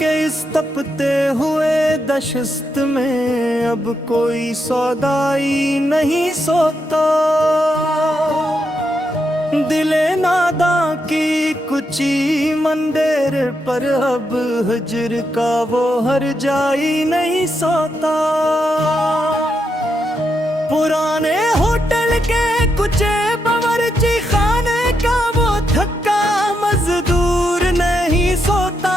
के इस तपते हुए दशस्त में अब कोई सौदाई नहीं सोता। दिले नादा की कुची मंदिर पर अब हिजर का वो हर जाई नहीं सोता। पुराने होटल के कुचे बावर्ची खाने का वो थका मजदूर नहीं सोता।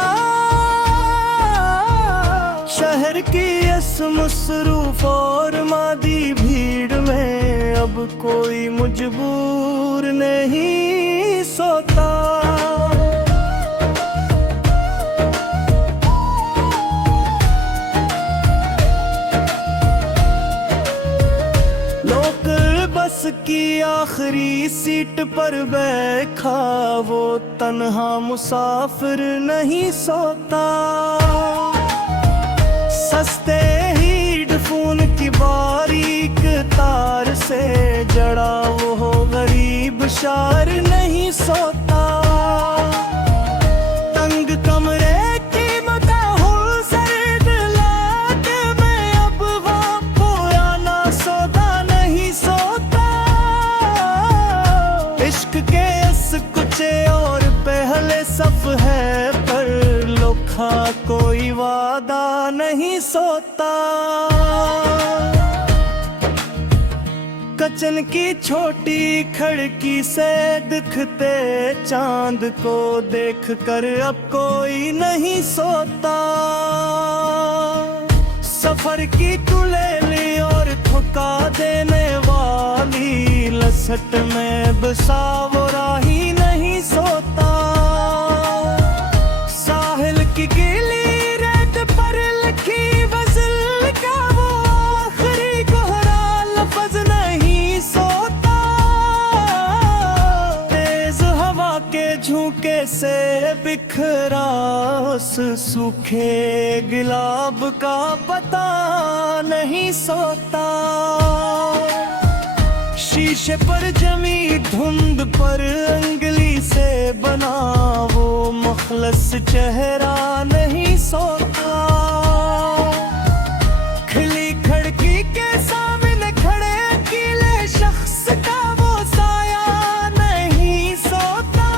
शहर की इस मसरूफ और मादी भीड़ में अब कोई मजबूर नहीं सोता। बस की आखिरी सीट पर बैठा वो तन्हा मुसाफिर नहीं सोता। सस्ते हेडफोन की बारीक तार से जड़ा वो गरीब शार नहीं सोता। तंग कमरे की मताहुल सर्द लात में अब वो पुराना सौदा नहीं सोता। इश्क के इस कुचे और पहले सफ है पर लोखा कोई वादा नहीं सोता। कचन की छोटी खिड़की से दिखते चांद को देखकर अब कोई नहीं सोता। सफर की कुलेली और थका देने वाली लसट में बसा वो राही नहीं सोता। साहिल की गीली रेत पर लिखी गज़ल का वो आखिरी कोहरा लफ्ज़ नहीं सोता। तेज हवा के झोंके से बिखरा उस सूखे गुलाब का पता नहीं सोता। शीशे पर जमी धुंध पर अंगली से बना वो मुखलस चेहरा नहीं सोता। खिली खिड़की के सामने खड़े अकेले शख्स का वो साया नहीं सोता।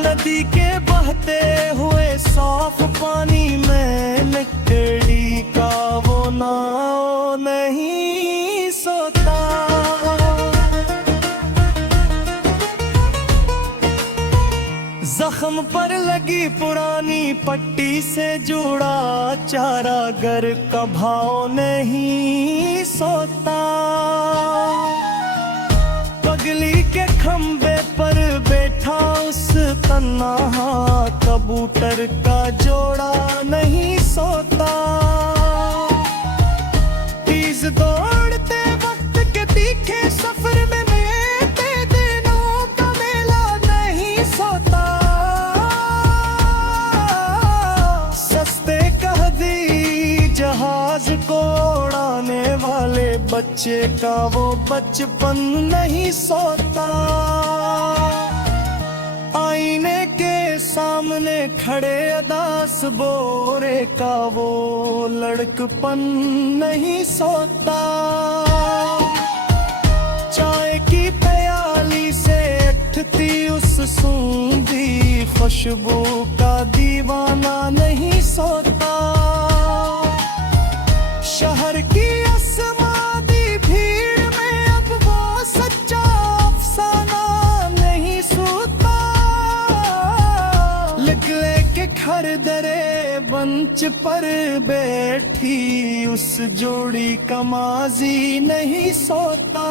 नदी के बहते हुए साफ पानी में लकड़ी का वो नाव नहीं सोता। जख्म पर लगी पुरानी पट्टी से जुड़ा चारागर का भाव नहीं सोता। पगली के खंबे पर बैठा उस तन्हा कबूतर का जोड़ा नहीं सोता। तेज दौड़ते वक्त के तीखे सफर में बीते दिनों का मेला नहीं सोता। सस्ते कह दी जहाज को उड़ाने वाले बच्चे का वो बचपन नहीं सोता। आईने के सामने खड़े अदास बोरे का वो लड़कपन नहीं सोता। चाय की प्याली से उठती उस सूंधी खुशबू का दीवाना नहीं सोता। शहर की असमादी भीड़ में अब वो सच्चा अफसाना नहीं सोता। निकले के खरदरे बंच पर बैठी उस जोड़ी का माजी नहीं सोता।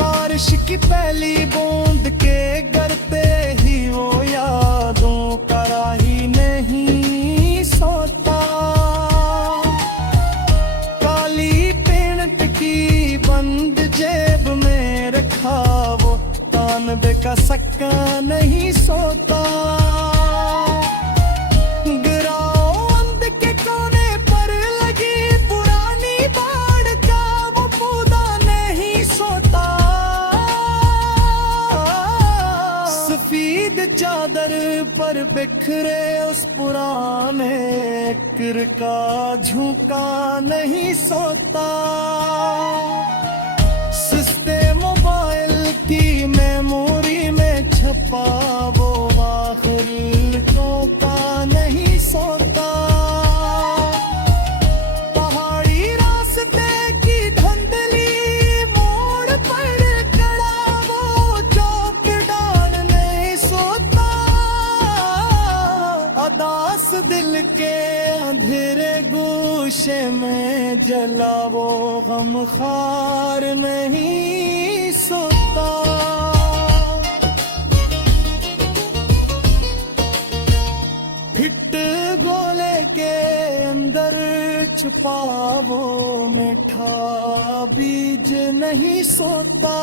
बारिश की पहली बूंद के गिरते ही वो यादों का राही नहीं सोता। काली पेंट की बंद जेब में रखा वो तानबे का सक्का नहीं सोता। गिरावंद के कोने पर लगी पुरानी बाड़ का वो पौधा नहीं सोता। सफेद चादर बिखरे उस पुराने किर का झुका नहीं सोता। सस्ते मोबाइल की मेमोरी में छपा वो आखिर का नहीं सोता। पहाड़ी रास्ते की धुंधली मोड़ पर खड़ा वो चौक डाल नहीं सोता। अदास दिल के अंधेरे गोशे में जला वो गमखार नहीं सोता। फिट गोले के अंदर छुपा वो मीठा बीज नहीं सोता।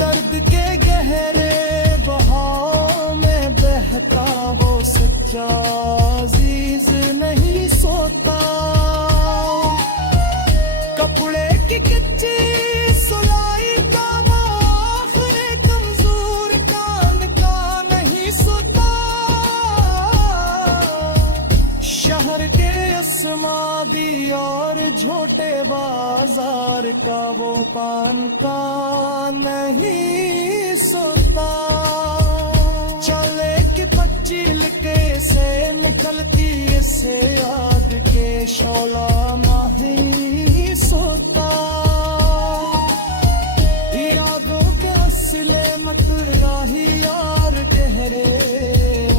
दर्द के गहरे बहाव में बहता वो सच्चा अजीज नहीं सोता। कपड़े की कच्ची सुलाई का वो आखिरी कमजोर कान का नहीं सोता। शहर के असमादी और झोटे बाजार का वो पान का नहीं सोता। चले की पच्चील के से निकलती से याद के शोला नहीं सोता। यादों के असले मटराही यार गहरे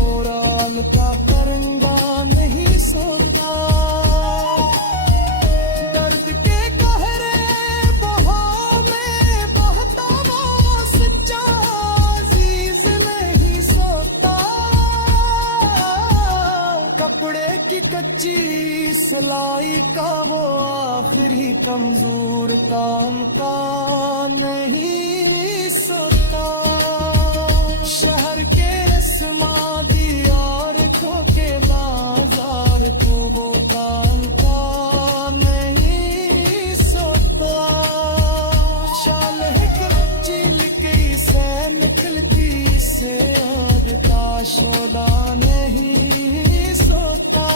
ओरान का करंगा नहीं सोता। दर्द के गहरे बहाव में बहता वो सच्चा अजीज नहीं सोता। कपड़े की कच्ची सिलाई का वो आखिरी कमजोर काम का नहीं सोता। शहर के समादी और ठोके बाजार को वो काम का नहीं सोता। शाले चिल के से निकलती से और का शोला नहीं सोता।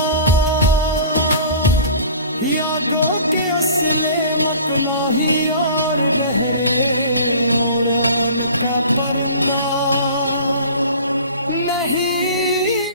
यादों के असले मतलाही और बहरे उड़ान का परिंदा नहीं